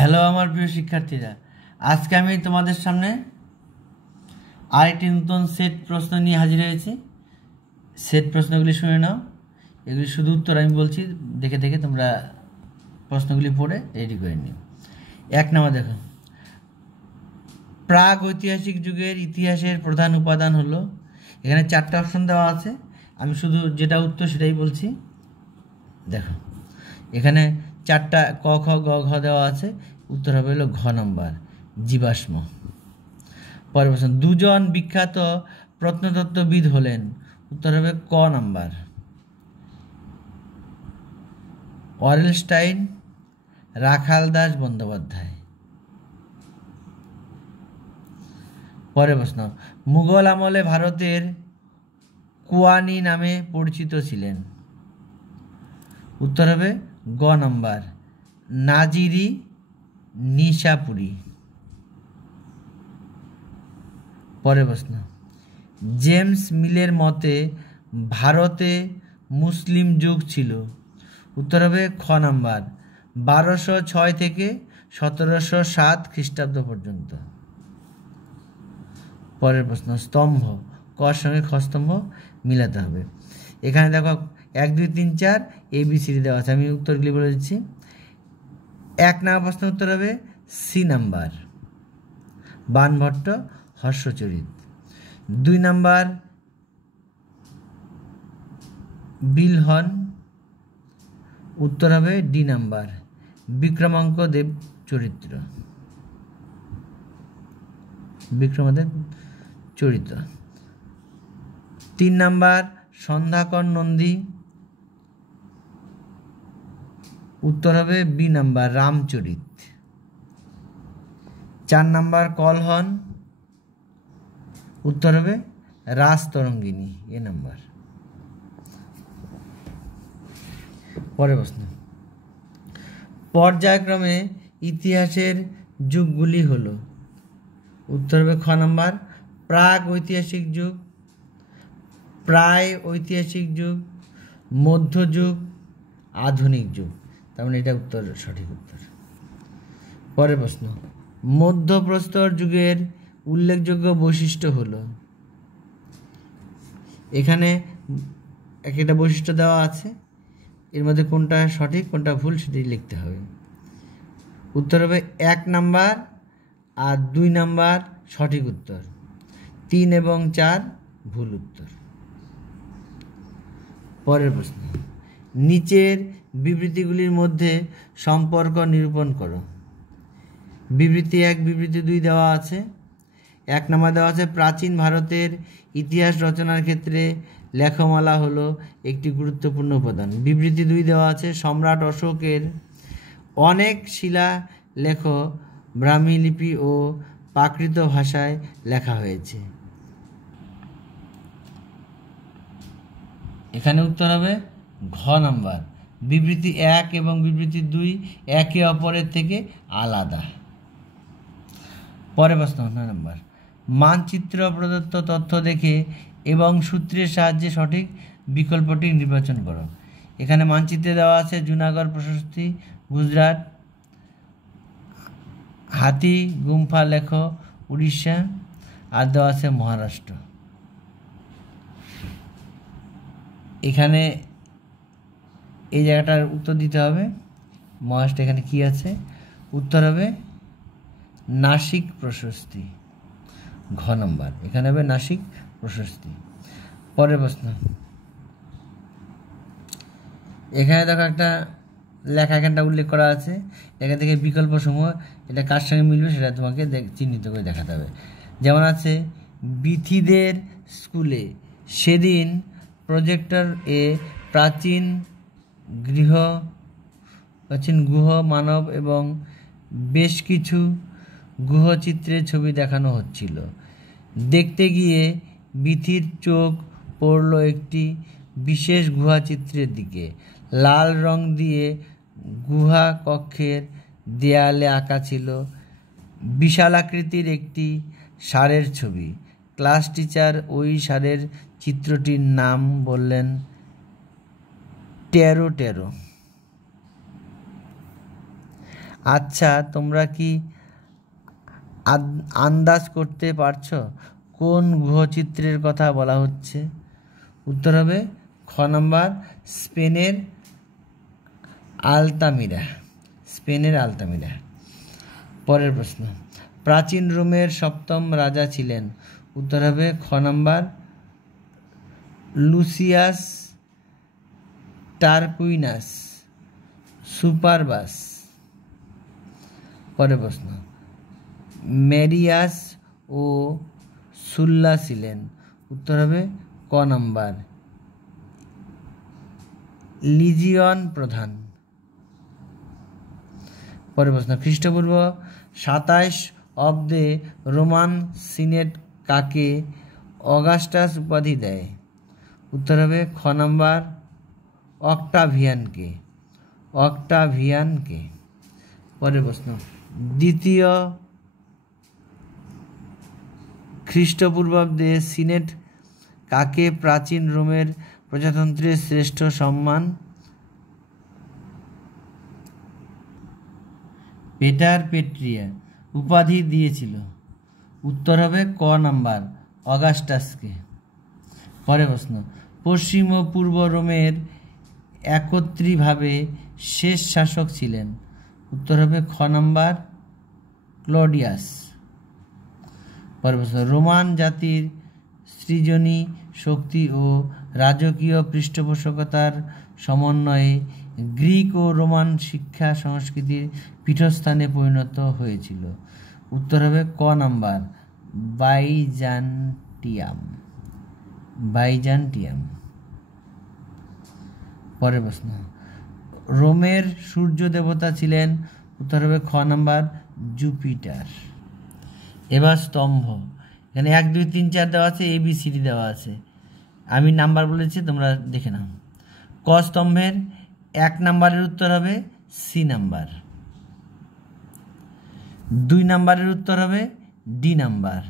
Hello আমার প্রিয় শিক্ষার্থীরা, আজকে আমি তোমাদের সামনে আরেকটি নতুন সেট প্রশ্ন নিয়ে হাজির হয়েছি। সেট প্রশ্নগুলি শুনে নাও, এগুলি শুধু উত্তর আমি বলছি, দেখে দেখে তোমরা প্রশ্নগুলি পড়ে রেডি করে নিও। 1 নম্বর দেখো, প্রাগ ঐতিহাসিক যুগের ইতিহাসের প্রধান উপাদান হলো। এখানে 4টা অপশন দেওয়া আছে, আমি শুধু যেটা উত্তর সেটাই বলছি। দেখো এখানে 4টা ক খ গ ঘ দেওয়া আছে, উত্তর হবে হলো ঘ নম্বর, জীবাশ্ম। পরের প্রশ্ন, দুজন বিখ্যাত প্রত্নতত্ত্ববিদ হলেন, উত্তর হবে ক নম্বর, ওয়ারেলস্টাইন, রাখাল দাস বন্দ্যোপাধ্যায়। পরের প্রশ্ন, মুঘল আমলে ভারতের কুয়ানি নামে পরিচিত ছিলেন, উত্তর হবে গ নম্বর, নাজিরি নিশাপুরি। পরের প্রশ্ন, জেমস মিলের মতে ভারতে মুসলিম যুগ ছিল, উত্তর হবে খ নম্বর, 1206 থেকে 1707 খ্রিস্টাব্দ পর্যন্ত। পরের প্রশ্ন, স্তম্ভ, কর সঙ্গে খ স্তম্ভ মিলাতে হবে। এখানে দেখো 1 2 3 4 ABCD দেওয়া আছে, আমি উত্তরগুলি বলে দিচ্ছি। 1 নম্বর প্রশ্ন উত্তর হবে সি নাম্বার, বাণভট্ট হর্ষচরিত। 2 নম্বর বিলহন, উত্তর হবে ডি নাম্বার, বিক্রমাঙ্ক দেব চরিত্র, বিক্রমদেব চরিত্র। 3 নম্বর সন্ধ্যাকর নন্দী, উত্তর হবে বি নাম্বার, রামচরিত। 4 নম্বর কলহন, উত্তর হবে রাজতরঙ্গিনী, এ নাম্বার। পরের প্রশ্ন, পর্যায়ক্রমে ইতিহাসের যুগগুলি হলো, উত্তর হবে খ নম্বর, প্রাক ঐতিহাসিক যুগ, প্রায় ঐতিহাসিক যুগ, মধ্যযুগ, আধুনিক যুগ। তার মানে এটা উত্তর, সঠিক উত্তর। পরের প্রশ্ন, মধ্যপ্রস্তর যুগের উল্লেখযোগ্য বৈশিষ্ট্য হলো, এখানে একটা বৈশিষ্ট্য দেওয়া আছে, এর মধ্যে কোনটা সঠিক কোনটা ভুল সেটি লিখতে হবে। উত্তর হবে 1 নাম্বার আর 2 নাম্বার সঠিক উত্তর, 3 এবং 4 ভুল উত্তর। পরের প্রশ্ন, নিচের বিবৃতিগুলির মধ্যে সম্পর্ক নিরূপণ করো। বিবৃতি 1 বিবৃতি 2 দেওয়া আছে। 1 নম্বর দেওয়া আছে, প্রাচীন ভারতের ইতিহাস রচনার ক্ষেত্রে লেখমালা হলো একটি গুরুত্বপূর্ণ উপাদান। বিবৃতি 2 দেওয়া আছে, সম্রাট অশোকের অনেক শিলালেখ ব্রাহ্মী লিপি ও প্রাকৃত ভাষায় লেখা হয়েছে। এখানে উত্তর হবে ঘ নম্বর, বিবৃতি 1 এবং বিবৃতি 2 একে অপরের থেকে আলাদা। পরের প্রশ্ন 9 নম্বর, মানচিত্র প্রদত্ত তথ্য দেখে এবং সূত্রের সাহায্যে সঠিক বিকল্পটি নির্বাচন করো। এখানে মানচিত্রে দেওয়া আছে জুনাগড় প্রশস্তি গুজরাট, হাতি গুম্ফা লেখ উড়িষ্যা, আর দেওয়া আছে মহারাষ্ট্র। এখানে এই জায়গাটার উত্তর দিতে হবে, মহারাষ্ট্র এখানে কি আছে, উত্তর হবে নাসিক প্রশস্তি, ঘ নম্বর, এখানে হবে নাসিক প্রশস্তি। পরের প্রশ্ন, এখানে দেখো একটা লেখা এখানটা উল্লেখ করা আছে, এখান থেকে বিকল্প সমূহ এটা কার সঙ্গে মিলবে সেটা তোমাকে চিহ্নিত করে দেখাতে হবে। যেমন আছে, বিথিদের স্কুলে সেদিন প্রজেক্টর এ প্রাচীন গুহ মানব এবং বেশ কিছু গুহচিত্রের ছবি দেখানো হচ্ছিল। দেখতে গিয়ে বিথির চোখ পড়ল একটি বিশেষ গুহাচিত্রের দিকে। লাল রং দিয়ে গুহা কক্ষের দেয়ালে আঁকা ছিল বিশালাকৃতির একটি ষাঁড়ের ছবি। ক্লাস টিচার ওই ষাঁড়ের চিত্রটির নাম বললেন টেরো টেরো। আচ্ছা, তোমরা কি আন্দাজ করতে পারছো কোন গ্রহচিত্রের কথা বলা হচ্ছে? উত্তর হবে খ নাম্বার, স্পেনের আলতামিরা। স্পেনের আলতামিরা। পরের প্রশ্ন, প্রাচীন রোমের সপ্তম রাজা ছিলেন? উত্তর হবে খ নাম্বার, লুসিয়াস টারকুইনাস সুপারবাস। পরের প্রশ্ন, ম্যারিয়াস ও সুল্লা ছিলেন? উত্তর হবে ক নাম্বার, লিজিয়ন প্রধান। পরের প্রশ্ন, খ্রিস্টপূর্ব 27 অব্দে রোমান সিনেট কাকে অগাস্টাস উপাধি দেয়? উত্তর হবে খ নাম্বার, অক্টাভিয়ানকে। অক্টাভিয়ানকে। পরের প্রশ্ন, দ্বিতীয় খ্রিস্টপূর্বাব্দে সিনেট কাকে প্রাচীন রোমের প্রজাতন্ত্রের শ্রেষ্ঠ সম্মান পেটার পেট্রিয়া উপাধি দিয়েছিল? উত্তর হবে ক নাম্বার, অগাস্টাসকে। পরের প্রশ্ন, পশ্চিম ও পূর্ব রোমের একত্রীভাবে শেষ শাসক ছিলেন? উত্তর হবে খ নাম্বার, ক্লডিয়াস। পরের প্রশ্ন, রোমান জাতির সৃজনী শক্তি ও রাজকীয় পৃষ্ঠপোষকতার সমন্বয়ে গ্রিক ও রোমান শিক্ষা সংস্কৃতির পীঠস্থানে পরিণত হয়েছিল? উত্তর হবে ক নাম্বার, বাইজান্টিয়াম। বাইজান্টিয়াম। পরের প্রশ্ন, রোমের সূর্য দেবতা ছিলেন? উত্তর হবে খ নাম্বার, জুপিটার। এবার স্তম্ভ, এখানে 1 2 3 4 দেওয়া আছে, ABCD দেওয়া আছে, আমি নাম্বার বলেছি, তোমরা দেখে নাও। ক স্তম্ভের 1 নাম্বারের উত্তর হবে সি নাম্বার, 2 নাম্বারের উত্তর হবে ডি নাম্বার,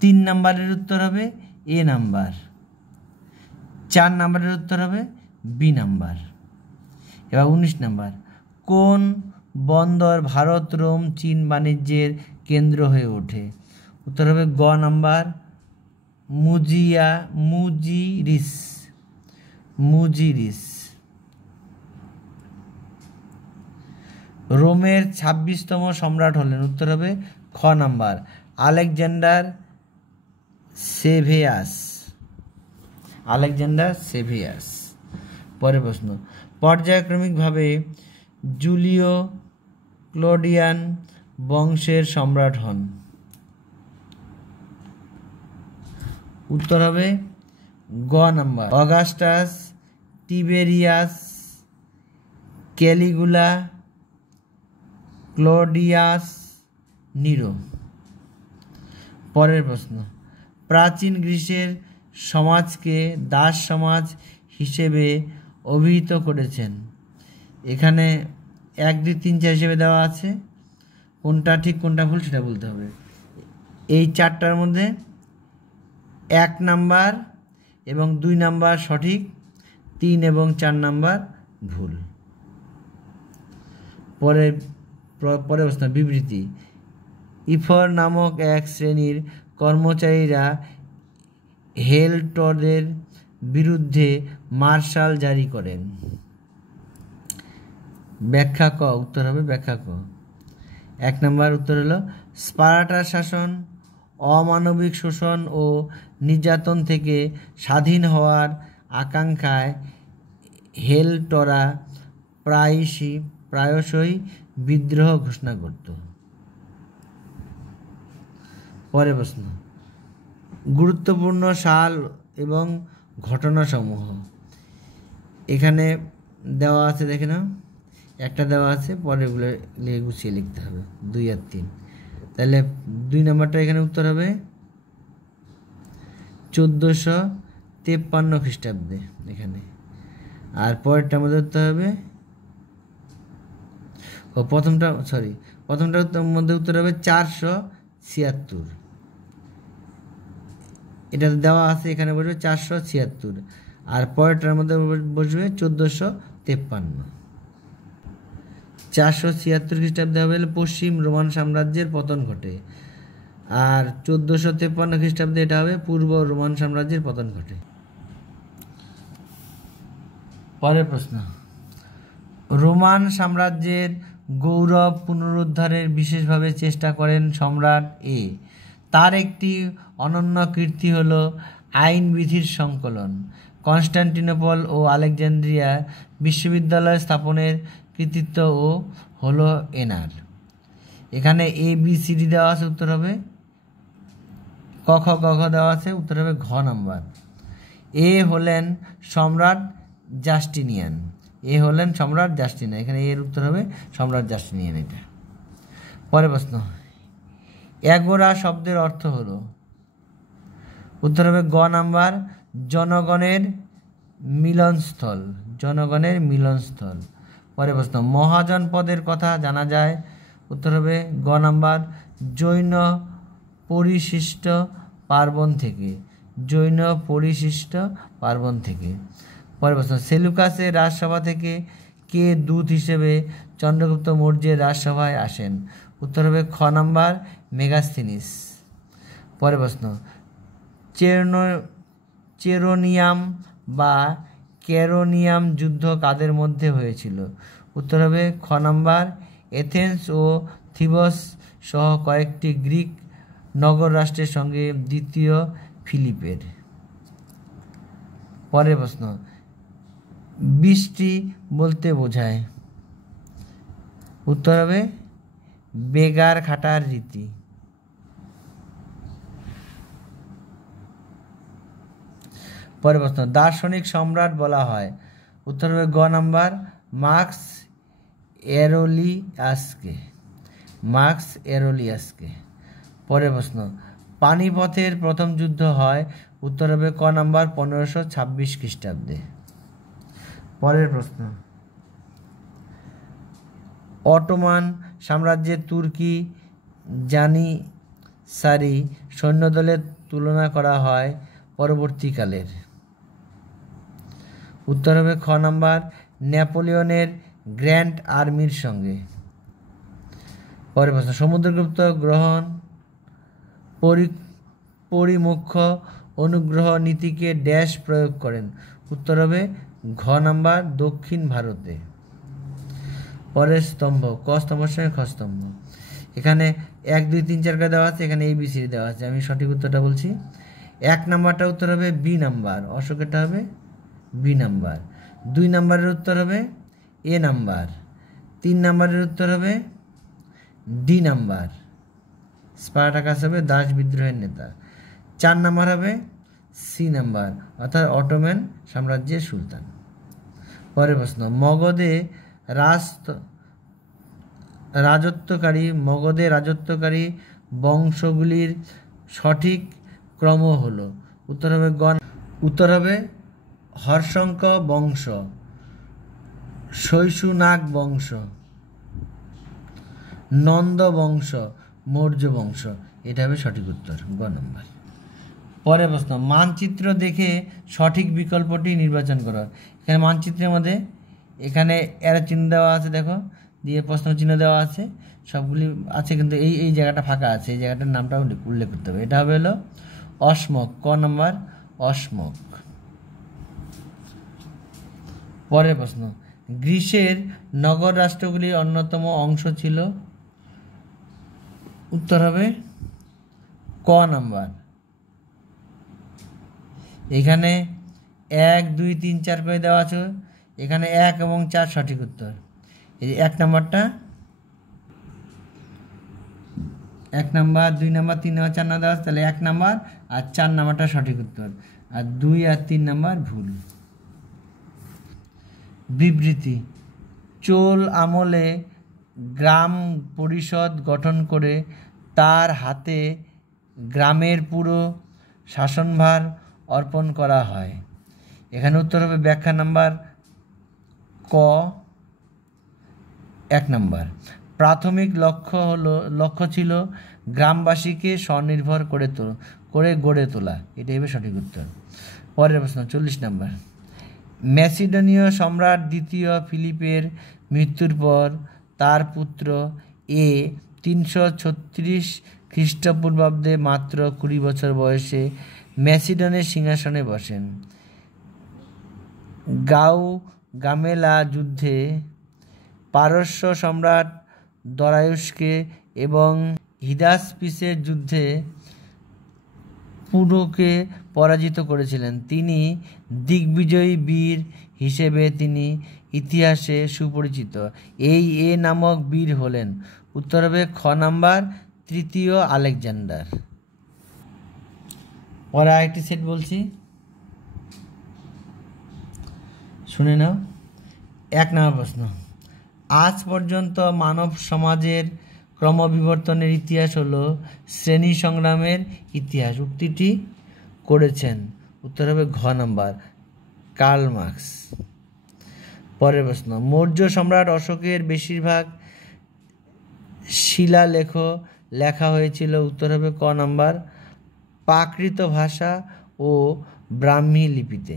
3 নাম্বারের উত্তর হবে এ নাম্বার, 4 নাম্বারের উত্তর হবে বি নাম্বার। এবার 19 নাম্বার, কোন বন্দর ভারত রোম চীন বাণিজ্যের কেন্দ্র হয়ে ওঠে? উত্তর হবে গ নাম্বার, মুজিরিস। মুজিরিস। রোমের 26তম সম্রাট হলেন? উত্তর হবে খ নাম্বার, আলেকজান্ডার সেভেয়াস। আলেকজান্ডার সেভিয়াস। পরের প্রশ্ন, পর্যায়ক্রমিকভাবে জুলিও ক্লডিয়ান বংশের সম্রাট হন? উত্তর হবে গ number, Augustus, Tiberius, Caligula, Claudius, Nero. পরের প্রশ্ন, প্রাচীন গ্রিসের সমাজকে দাস সমাজ হিসেবে অভিহিত করেছেন? এখানে 1 2 3 4 হিসেবে দেওয়া আছে, কোনটা ঠিক কোনটা ভুল সেটা বলতে হবে। এই 4টার মধ্যে 1 নাম্বার এবং 2 নাম্বার সঠিক, 3 এবং 4 নাম্বার ভুল। পরের প্রশ্ন, বিবৃতি, ইফর নামক এক শ্রেণীর কর্মচারীরা হেলটরের বিরুদ্ধে মার্শাল জারি করেন? ব্যাখ্যা ক। উত্তর হবে ব্যাখ্যা ক। 1 নাম্বার উত্তর হলো, স্পার্টার শাসন, অমানবিক শোষণ ও নির্যাতন থেকে স্বাধীন হওয়ার আকাঙ্ক্ষায় হেলটরা প্রায়শই বিদ্রোহ ঘোষণা করত। পরের প্রশ্ন, গুরুত্বপূর্ণ সাল এবং ঘটনাসমূহ এখানে দেওয়া আছে, দেখে নাও, একটা দেওয়া আছে, পরেরগুলো গুছিয়ে লিখতে হবে, 2 আর 3। তাহলে 2 নাম্বারটা এখানে উত্তর হবে 1453 খ্রিস্টাব্দে এখানে। আর পরেরটা আমাদের উত্তর হবে, প্রথমটার মধ্যে উত্তর হবে 476। এটা দেওয়া আছে, এখানে বসবে 476, আর পরেরটার মধ্যে বসবে 1453। 476 খ্রিস্টাব্দে হবে পশ্চিম রোমান সাম্রাজ্যের পতন ঘটে, আর 1453 খ্রিস্টাব্দে এটা হবে পূর্ব রোমান সাম্রাজ্যের পতন ঘটে। পরের প্রশ্ন, রোমান সাম্রাজ্যের গৌরব পুনরুদ্ধারের বিশেষভাবে চেষ্টা করেন সম্রাট এ। তার একটি অনন্য কীর্তি হল আইনবিধির সংকলন। কনস্টান্টিনোপল ও আলেকজান্দ্রিয়া বিশ্ববিদ্যালয় স্থাপনের কৃতিত্বও হলো এনার। এখানে এ বি সি ডি দেওয়া আছে, উত্তর হবে ক খ গ ঘ দেওয়া আছে, উত্তর হবে ঘ নাম্বার। এ হলেন সম্রাট জাস্টিনিয়ান, এ হলেন সম্রাট জাস্টিনিয়ান, এখানে এর উত্তর হবে সম্রাট জাস্টিনিয়ান এটা। পরের প্রশ্ন, এগোরা শব্দের অর্থ হলো, উত্তর হবে গ নাম্বার জনগণের মিলনস্থল, জনগণের মিলনস্থল। পরের প্রশ্ন, মহাজন পদের কথা জানা যায়, উত্তর হবে গ নাম্বার জৈন পরিশিষ্ট পার্বণ থেকে, জৈন পরিশিষ্ট পার্বণ থেকে। পরের প্রশ্ন, সেলুকাসের রাজসভা থেকে কে দূত হিসেবে চন্দ্রগুপ্ত মৌর্যের রাজসভায় আসেন, উত্তর হবে খ নাম্বার মেগাস্থিনিস। পরের প্রশ্ন, চেরোনিয়াম বা ক্যারোনিয়াম যুদ্ধ কাদের মধ্যে হয়েছিল, উত্তর হবে খ নাম্বার এথেন্স ও থিবস সহ কয়েকটি গ্রিক নগর রাষ্ট্রের সঙ্গে দ্বিতীয় ফিলিপের। পরের প্রশ্ন, বৃষ্টি বলতে বোঝায়, উত্তর হবে বেগার খাটার রীতি। পরের প্রশ্ন, দার্শনিক সম্রাট বলা হয়, উত্তর হবে গ নাম্বার মার্কস এরোলিয়াসকে, মার্কস এরোলিয়াসকে। পরের প্রশ্ন, পানিপথের প্রথম যুদ্ধ হয়, উত্তর হবে ক নাম্বার 1526 খ্রিস্টাব্দে। পরের প্রশ্ন, অটোমান সাম্রাজ্যের তুর্কি জানিসারি সৈন্যদলের তুলনা করা হয় পরবর্তীকালের, উত্তর হবে খ নাম্বার নেপোলিয়নের গ্র্যান্ড আর্মির সঙ্গে। পরের প্রশ্ন, সমুদ্রগুপ্ত গ্রহণ পরিমুখ্য অনুগ্রহ নীতিকে ড্যাশ প্রয়োগ করেন, উত্তর হবে ঘ নাম্বার দক্ষিণ ভারতে। পরের স্তম্ভ, ক স্তম্ভের সঙ্গে খ স্তম্ভ। এখানে 1 2 3 4 করে দেওয়া আছে, এখানে ABCD দেওয়া আছে, আমি সঠিক উত্তরটা বলছি। 1 নাম্বারটা উত্তর হবে বি নাম্বার, অশোকেরটা হবে বি নাম্বার। 2 নাম্বারের উত্তর হবে এ নাম্বার। 3 নাম্বারের উত্তর হবে ডি নাম্বার, স্পার্টাকাস হবে দাস বিদ্রোহের নেতা। 4 নাম্বার হবে সি নাম্বার, অর্থাৎ অটোম্যান সাম্রাজ্যের সুলতান। পরের প্রশ্ন, মগধে রাজত্বকারী বংশগুলির সঠিক ক্রম হলো, উত্তর হবে হর্ষঙ্ক বংশ, শৈশুনাগ বংশ, নন্দ বংশ, মৌর্য বংশ, এটা হবে সঠিক উত্তর গ নম্বর। পরের প্রশ্ন, মানচিত্র দেখে সঠিক বিকল্পটি নির্বাচন করো। এখানে মানচিত্রের মধ্যে এখানে এর চিহ্ন দেওয়া আছে, দেখো দিয়ে প্রশ্ন চিহ্ন দেওয়া আছে, সবগুলি আছে, কিন্তু এই জায়গাটা ফাঁকা আছে, এই জায়গাটার নামটা উল্লেখ করতে হবে। এটা হবে হলো অসমক, ক নম্বর অসমক। পরের প্রশ্ন, গ্রিসের নগর রাষ্ট্রগুলির অন্যতম অংশ ছিল, উত্তর হবে ক নাম্বার। এখানে 1 2 3 4 করে দেওয়া আছে, এখানে 1 এবং 4 সঠিক উত্তর। এই যে 1 নাম্বারটা, 1 নাম্বার 2 নাম্বার 3 নাম্বার 4 নাম্বার দেওয়া আছে, তাহলে 1 নাম্বার আর 4 নাম্বারটা সঠিক উত্তর, আর 2 আর 3 নাম্বার ভুল। বিবৃতি, চোল আমলে গ্রাম পরিষদ গঠন করে তার হাতে গ্রামের পুরো শাসনভার অর্পণ করা হয়। এখানে উত্তর হবে ব্যাখ্যা নাম্বার ক, 1 নাম্বার। প্রাথমিক লক্ষ্য ছিল গ্রামবাসীকে স্বনির্ভর করে গড়ে তোলা, এটাই হবে সঠিক উত্তর। পরের প্রশ্ন 40 নাম্বার, ম্যাসিডোনীয় সম্রাট দ্বিতীয় ফিলিপের মৃত্যুর পর তার পুত্র এ 336 খ্রিস্টপূর্বাব্দে মাত্র 20 বছর বয়সে ম্যাসিডনের সিংহাসনে বসেন। গামেলা যুদ্ধে পারস্য সম্রাট দরায়ুসকে এবং হিদাসপিসের যুদ্ধে পুরোকে পরাজিত করেছিলেন। তিনি দিগ্বিজয়ী বীর হিসেবে তিনি ইতিহাসে সুপরিচিত। এই নামক বীর হলেন। উত্তর হবে খ নাম্বার, তৃতীয় আলেকজান্ডার। পরে আরেকটি সেট বলছি, শুনে নাও। 1 নম্বর প্রশ্ন, আজ পর্যন্ত মানব সমাজের ক্রমবিবর্তনের ইতিহাস হলো শ্রেণী সংগ্রামের ইতিহাস। উক্তিটি করেছেন। উত্তর হবে ঘ নাম্বার, কার্ল মার্কস। পরের প্রশ্ন, মৌর্য সম্রাট অশোকের বেশিরভাগ শিলালেখ লেখা হয়েছিল। উত্তর হবে ক নাম্বার, প্রাকৃত ভাষা ও ব্রাহ্মী লিপিতে।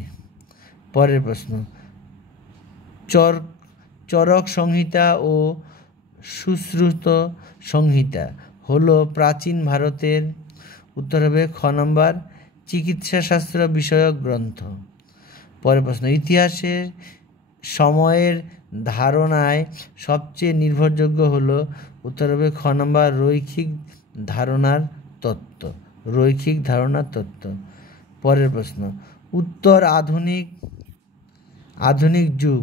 পরের প্রশ্ন, চরক সংহিতা ও সুশ্রুত সংহিতা হলো প্রাচীন ভারতের। উত্তর হবে খ নাম্বার, চিকিৎসাশাস্ত্র বিষয়ক গ্রন্থ। পরের প্রশ্ন, ইতিহাসের সময়ের ধারণায় সবচেয়ে নির্ভরযোগ্য হলো। উত্তর হবে খ নাম্বার, রৈখিক ধারণার তত্ত্ব। রৈখিক ধারণার তত্ত্ব। পরের প্রশ্ন, উত্তর আধুনিক যুগ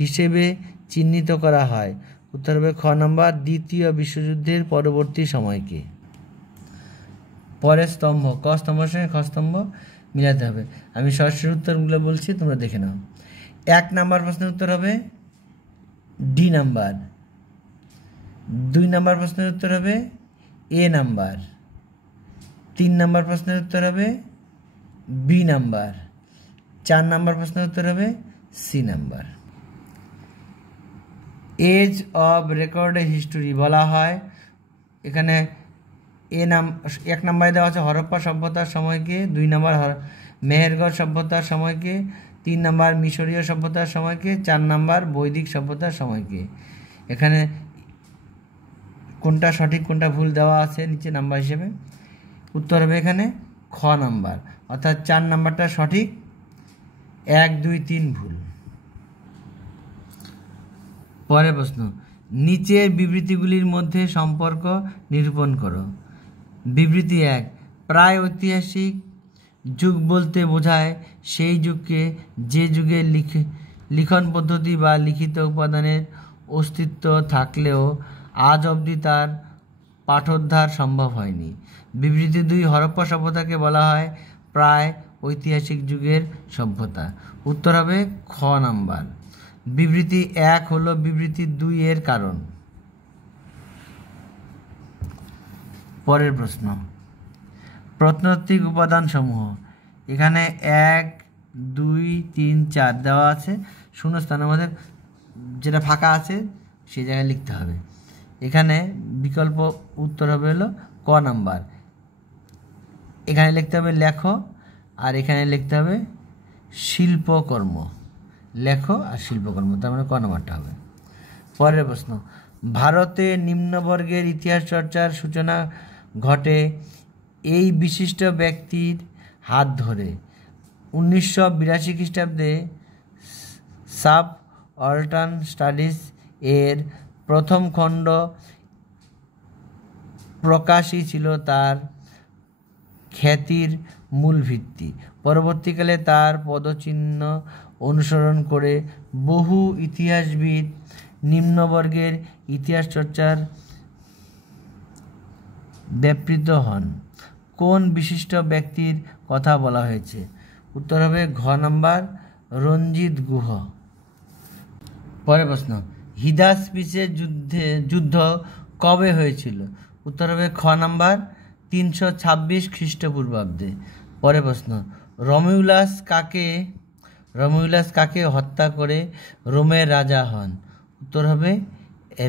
হিসেবে চিহ্নিত করা হয়। উত্তর হবে খ নাম্বার, দ্বিতীয় বিশ্বযুদ্ধের পরবর্তী সময়কে। পরের স্তম্ভ, ক স্তম্ভের সঙ্গে খ স্তম্ভ মিলাতে হবে। আমি সরাসরি উত্তরগুলো বলছি, তোমরা দেখে নাও। 1 নাম্বার প্রশ্নের উত্তর হবে ডি নাম্বার। 2 নাম্বার প্রশ্নের উত্তর হবে এ নাম্বার। 3 নাম্বার প্রশ্নের উত্তর হবে বি নাম্বার। 4 নাম্বার প্রশ্নের উত্তর হবে C number. Age of recorded history বলা হয়। এখানে 1 নাম্বারে দেওয়া আছে হরপ্পা সভ্যতার সময়কে, 2 নাম্বার মেহেরগড় সভ্যতার সময়কে, 3 নাম্বার মিশরীয় সভ্যতার সময়কে, 4 নাম্বার বৈদিক সভ্যতার সময়কে। এখানে কোনটা সঠিক কোনটা ভুল দেওয়া আছে নিচে নাম্বার হিসেবে। উত্তর হবে এখানে খ নাম্বার, অর্থাৎ 4 নাম্বারটা সঠিক, 1, 2, 3 ভুল। পরের প্রশ্ন, নিচের বিবৃতিগুলির মধ্যে সম্পর্ক নিরূপণ করো। বিবৃতি 1, প্রায় ঐতিহাসিক যুগ বলতে বোঝায় সেই যুগকে যে যুগে লিখন পদ্ধতি বা লিখিত উপাদানের অস্তিত্ব থাকলেও আজ অবধি তার পাঠোদ্ধার সম্ভব হয়নি। বিবৃতি 2, হরপ্পা সভ্যতাকে বলা হয় প্রায় ঐতিহাসিক যুগের সভ্যতা। উত্তর হবে খ নাম্বার। বিবৃতি 1 হলো বিবৃতি 2 এর কারণ। পরের প্রশ্ন, প্রত্নতাত্ত্বিক উপাদান সমূহ। এখানে 1, 2, 3, 4 দেওয়া আছে। শূন্যস্থানের মধ্যে যেটা ফাঁকা আছে সেই জায়গায় লিখতে হবে। এখানে বিকল্প উত্তর হবে হলো ক নাম্বার। এখানে লিখতে হবে লেখো, আর এখানে লিখতে হবে শিল্পকর্ম। লেখো আর শিল্পকর্ম, তার মানে ক নাম্বারটা হবে। পরের প্রশ্ন, ভারতে নিম্নবর্গের ইতিহাস চর্চার সূচনা ঘটে এই বিশিষ্ট ব্যক্তির হাত ধরে। 1982 খ্রিস্টাব্দে সাব অল্টান স্টাডিজ এর প্রথম খণ্ড প্রকাশই ছিল তার খ্যাতির মূল ভিত্তি। পরবর্তীকালে তার পদচিহ্ন অনুসরণ করে বহু ইতিহাসবিদ নিম্নবর্গের ইতিহাস চর্চার ব্যাপৃত হন। কোন বিশিষ্ট ব্যক্তির কথা বলা হয়েছে? উত্তর হবে ঘ নাম্বার, রঞ্জিত গুহ। পরের প্রশ্ন, হিদাসপিসের যুদ্ধ কবে হয়েছিল? উত্তর হবে খ নাম্বার, 326 খ্রিস্টপূর্বাব্দে। পরের প্রশ্ন, রমিউলাস কাকে হত্যা করে রোমের রাজা হন? উত্তর হবে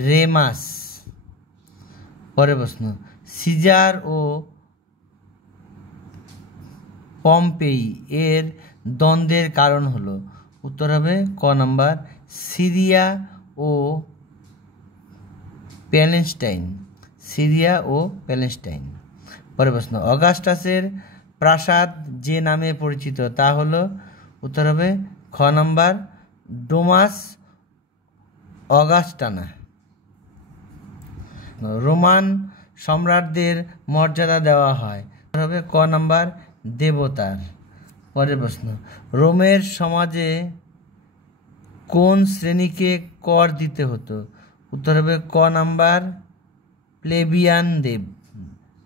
রেমাস। পরের প্রশ্ন, সিজার ও পম্পেই এর দ্বন্দ্বের কারণ হলো? উত্তর হবে ক নাম্বার, সিরিয়া ও প্যালেস্টাইন, সিরিয়া ও প্যালেস্টাইন। পরের প্রশ্ন, অগাস্টাসের প্রাসাদ যে নামে পরিচিত তা হলো, উত্তর হবে খ নাম্বার ডোমাস অগাস্টানা। রোমান সম্রাটদের মর্যাদা দেওয়া হয়, উত্তর হবে ক নাম্বার দেবতার। পরের প্রশ্ন, রোমের সমাজে কোন শ্রেণীকে কর দিতে হতো, উত্তর হবে ক নাম্বার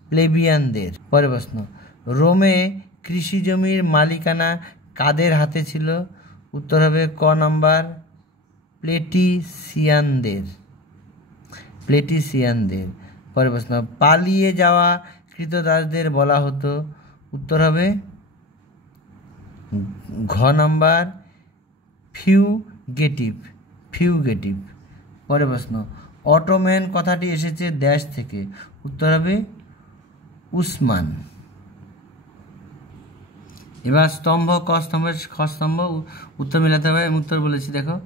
প্লেবিয়ানদের। পরের প্রশ্ন, রোমে কৃষি জমির মালিকানা কাদের হাতে ছিল, উত্তর হবে ক নাম্বার প্লেটিসিয়ানদের। পরের প্রশ্ন, পালিয়ে যাওয়া কৃতদাসদের বলা হতো, উত্তর হবে ঘ নাম্বার ফিউগেটিভ। পরের প্রশ্ন, অটোম্যান কথাটি এসেছে দেশ থেকে, উত্তর হবে উসমান। এবার স্তম্ভ ক স্তম্ভের খ স্তম্ভ উত্তর মেলাতে হবে, আমি উত্তর বলেছি দেখো।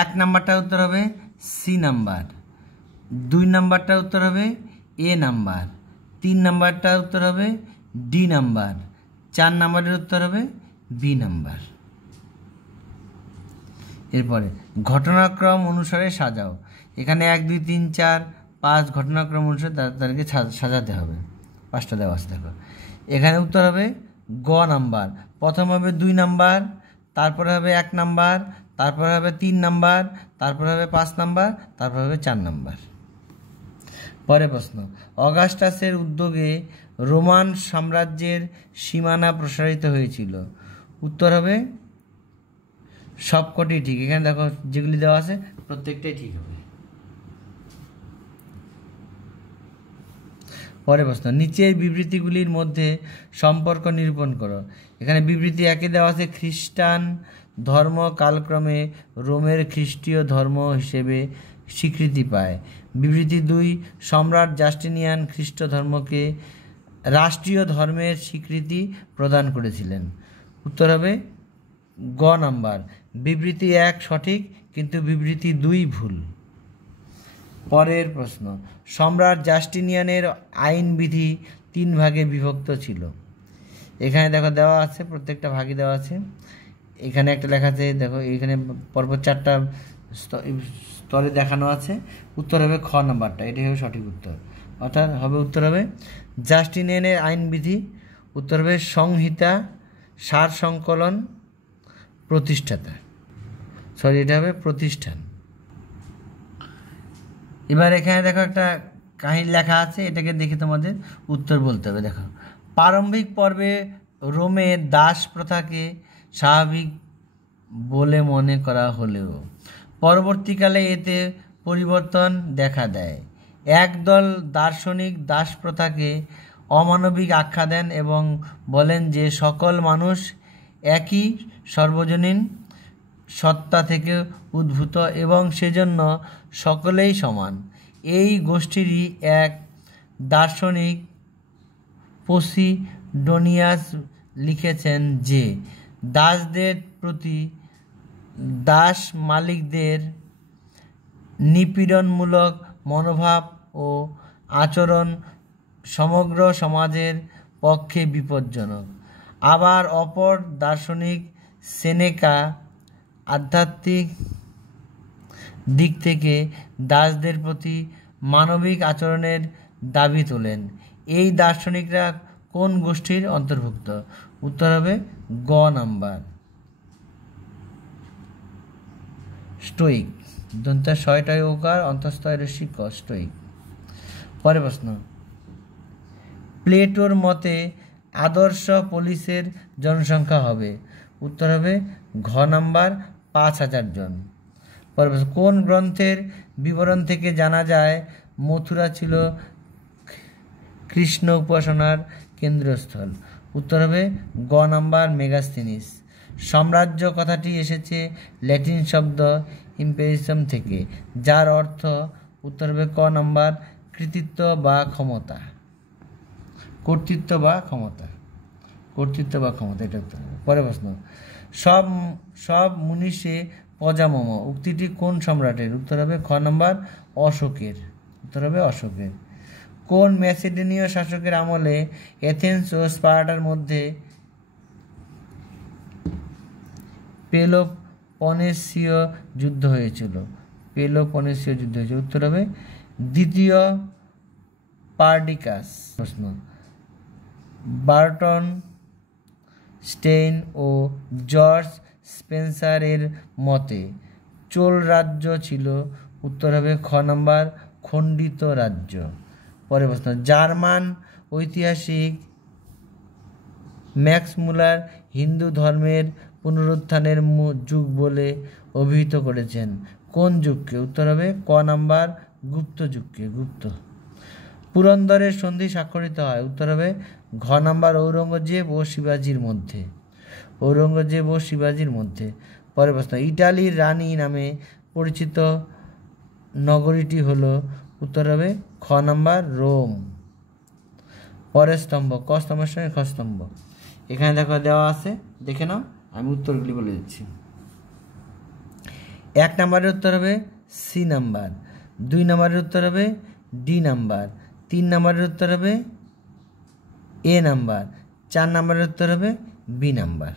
1 নাম্বারটা উত্তর হবে সি নাম্বার, 2 নাম্বারটা উত্তর হবে এ নাম্বার, 3 নাম্বারটা উত্তর হবে ডি নাম্বার, 4 নাম্বারের উত্তর হবে বি নাম্বার। এরপরে ঘটনাক্রম অনুসারে সাজাও, এখানে 1 2 3 4 5 ঘটনাক্রম অনুসারে তাদেরকে সাজাতে হবে, 5টা দেওয়া আছে দেখো। এখানে উত্তর হবে গ নাম্বার, প্রথম হবে 2 নাম্বার, তারপরে হবে 1 নাম্বার, তারপরে হবে 3 নাম্বার, তারপরে হবে 5 নাম্বার, তারপরে হবে 4 নাম্বার। পরের প্রশ্ন, অগাস্টাসের উদ্যোগে রোমান সাম্রাজ্যের সীমানা প্রসারিত হয়েছিল, উত্তর হবে সবকটি ঠিক। এখানে দেখো যেগুলি দেওয়া আছে প্রত্যেকটাই ঠিক হবে। পরের প্রশ্ন, নিচের বিবৃতিগুলির মধ্যে সম্পর্ক নিরূপণ করো। এখানে বিবৃতি 1-এ দেওয়া আছে খ্রিস্টান ধর্ম কালক্রমে রোমের খ্রিস্টীয় ধর্ম হিসেবে স্বীকৃতি পায়। বিবৃতি 2, সম্রাট জাস্টিনিয়ান খ্রিস্ট ধর্মকে রাষ্ট্রীয় ধর্মের স্বীকৃতি প্রদান করেছিলেন, উত্তর হবে গ নাম্বার বিবৃতি 1 সঠিক কিন্তু বিবৃতি 2 ভুল। পরের প্রশ্ন, সম্রাট জাস্টিনিয়ানের আইনবিধি 3 ভাগে বিভক্ত ছিল। এখানে দেখো দেওয়া আছে, প্রত্যেকটা ভাগে দেওয়া আছে। এখানে একটা লেখা আছে দেখো, এখানে পরপর 4টা স্তরে দেখানো আছে। উত্তর হবে খ নাম্বারটা, এটাই হবে সঠিক উত্তর। অর্থাৎ হবে উত্তর হবে জাস্টিনিয়ানের আইনবিধি, উত্তর হবে সংহিতা, সার সংকলন, প্রতিষ্ঠাতা, এটা হবে প্রতিষ্ঠান। এবার এখানে দেখো একটা কাহিনী লেখা আছে, এটাকে দেখে তোমাদের উত্তর বলতে হবে। দেখো, প্রারম্ভিক পর্বে রোমে দাস প্রথাকে স্বাভাবিক বলে মনে করা হলেও পরবর্তীকালে এতে পরিবর্তন দেখা দেয়। একদল দার্শনিক দাস প্রথাকে অমানবিক আখ্যা দেন এবং বলেন যে সকল মানুষ একই সর্বজনীন সত্তা থেকে উদ্ভূত এবং সেজন্য সকলেই সমান। এই গোষ্ঠীরই এক দার্শনিক পসিডোনিয়াস লিখেছেন যে দাসদের প্রতি দাস মালিকদের নিপীড়নমূলক মনোভাব ও আচরণ সমগ্র সমাজের পক্ষে বিপজ্জনক। আবার অপর দার্শনিক সেনেকা আধ্যাত্মিক দিক থেকে দাসদের প্রতি মানবিক আচরণের দাবি তোলেন। এই দার্শনিকরা কোন গোষ্ঠীর অন্তর্ভুক্ত? উত্তর হবে গ নাম্বার স্টোইক। দন্তা 6টায় ওকার অন্তঃস্থ রসিক স্টোইক। পরের প্রশ্ন, প্লেটোর মতে আদর্শ পুলিশের জনসংখ্যা হবে, উত্তর হবে ঘ নাম্বার 5000 জন। পরের প্রশ্ন, কোন গ্রন্থের বিবরণ থেকে জানা যায় মথুরা ছিল কৃষ্ণ উপাসনার কেন্দ্রস্থল? উত্তর হবে গ নাম্বার মেগাস্থিনিস। সাম্রাজ্য কথাটি এসেছে ল্যাটিন শব্দ ইম্পেরিয়াম থেকে, যার অর্থ উত্তর হবে ক নাম্বার কর্তৃত্ব বা ক্ষমতা, এটা উত্তর হবে। পরের প্রশ্ন, সব মুনিষে পজামম উক্তিটি কোন সম্রাটের? উত্তর হবে খ নাম্বার অশোকের। উত্তর হবে অশোকের। কোন ম্যাসিডোনীয় শাসকের আমলে এথেন্স ও স্পার্টার মধ্যে পেলোপনেসীয় যুদ্ধ হয়েছিল? পেলোপনেসীয় যুদ্ধ হয়েছিল, উত্তর হবে দ্বিতীয় পারডিকাস। প্রশ্ন, বার্টন স্টেইন ও জর্জ স্পেন্সারের মতে চোল রাজ্য ছিল, উত্তর হবে খ নাম্বার খণ্ডিত রাজ্য। পরের প্রশ্ন, জার্মান ঐতিহাসিক ম্যাক্স মুলার হিন্দু ধর্মের পুনরুত্থানের যুগ বলে অভিহিত করেছেন কোন যুগকে? উত্তর হবে ক নাম্বার গুপ্ত যুগকে, গুপ্ত। পুরন্দরের সন্ধি স্বাক্ষরিত হয়, উত্তর হবে ঘ নাম্বার ঔরঙ্গজেব ও শিবাজির মধ্যে, ঔরঙ্গজেব ও শিবাজির মধ্যে। পরের প্রশ্ন, ইটালির রানী নামে পরিচিত নগরীটি হলো, উত্তর হবে খ নাম্বার রোম। পরের স্তম্ভ, ক স্তম্ভের সঙ্গে খ স্তম্ভ। এখানে দেখো দেওয়া আছে, দেখে নাও, আমি উত্তরগুলি বলে দিচ্ছি। 1 নম্বরের উত্তর হবে সি নাম্বার, 2 নম্বরের উত্তর হবে ডি নাম্বার, 3 নম্বরের উত্তর হবে এ নাম্বার, 4 নম্বরের উত্তর হবে বি নাম্বার।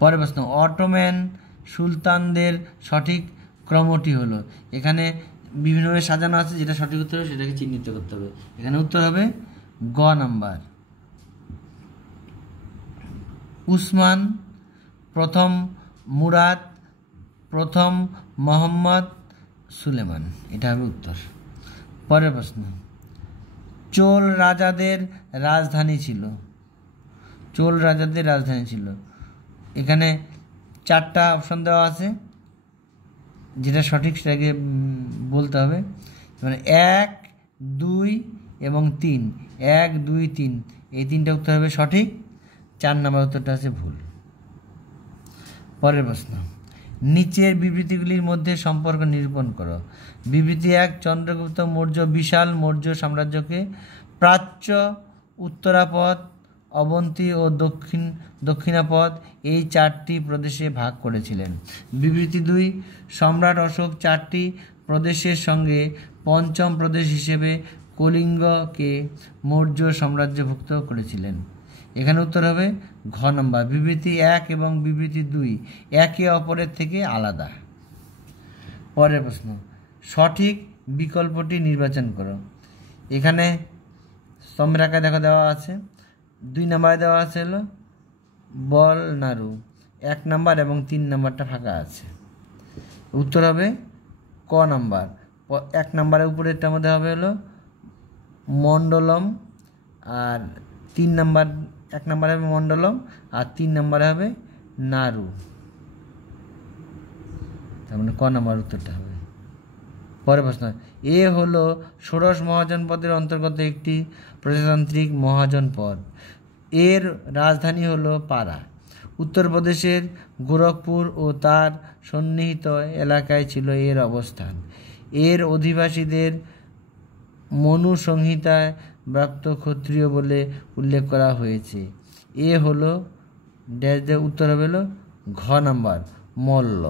পরের প্রশ্ন, অটোম্যান সুলতানদের সঠিক ক্রমটি হলো, এখানে বিভিন্নভাবে সাজানো আছে, যেটা সঠিক উত্তর হবে সেটাকে চিহ্নিত করতে হবে। এখানে উত্তর হবে গ নাম্বার, উসমান, প্রথম মুরাদ, প্রথম মোহাম্মদ, সুলেমান, এটা হবে উত্তর। পরের প্রশ্ন, চোল রাজাদের রাজধানী ছিল, চোল রাজাদের রাজধানী ছিল, এখানে 4টা অপশন দেওয়া আছে, যেটা সঠিক সেটাকে বলতে হবে। মানে 1, 2 এবং 3, 1, 2, 3, এই 3টা উত্তর হবে সঠিক, 4 নম্বর উত্তরটা আছে ভুল। পরের প্রশ্ন, নিচের বিবৃতিগুলির মধ্যে সম্পর্ক নিরূপণ করো। বিবৃতি 1, চন্দ্রগুপ্ত মৌর্য বিশাল মৌর্য সাম্রাজ্যকে প্রাচ্য, উত্তরাপথ, অবন্তী ও দক্ষিণাপথ এই 4টি প্রদেশে ভাগ করেছিলেন। বিবৃতি 2, সম্রাট অশোক 4টি প্রদেশের সঙ্গে পঞ্চম প্রদেশ হিসেবে কলিঙ্গকে মৌর্য সাম্রাজ্যভুক্ত করেছিলেন। এখানে উত্তর হবে ঘ নম্বর, বিবৃতি 1 এবং বিবৃতি 2 একে অপরের থেকে আলাদা। পরের প্রশ্ন, সঠিক বিকল্পটি নির্বাচন করো। এখানে স্তম্ভের আকারে দেখা দেওয়া আছে, 2 নম্বরে দেওয়া আছে হলো বল নাড়ু, 1 নম্বর এবং 3 নম্বরটা ফাঁকা আছে। উত্তর হবে ক নাম্বার, 1 নম্বরের উপরেরটার মধ্যে হবে হলো মণ্ডলম, আর 3 নম্বর, 1 নম্বরে হবে মণ্ডলম আর 3 নম্বরে হবে নাড়ু, তার মানে ক নম্বর উত্তরটা হবে। পরের প্রশ্ন, এ হলো ষোড়শ মহাজনপদের অন্তর্গত একটি প্রজাতান্ত্রিক মহাজনপদ, এর রাজধানী হলো পারা। উত্তরপ্রদেশের গোরখপুর ও তার সন্নিহিত এলাকায় ছিল এর অবস্থান। এর অধিবাসীদের মনু সংহিতায় প্রাপ্ত ক্ষত্রিয় বলে উল্লেখ করা হয়েছে। এ হলো ড্যাশ দিয়ে উত্তর হবে হলো ঘ নাম্বার মল্ল।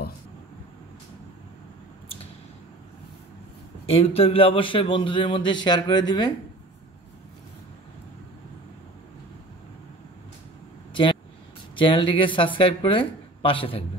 এই উত্তরগুলো অবশ্যই বন্ধুদের মধ্যে শেয়ার করে দিবে। চ্যানেলটিকে সাবস্ক্রাইব করে পাশে থাকবে।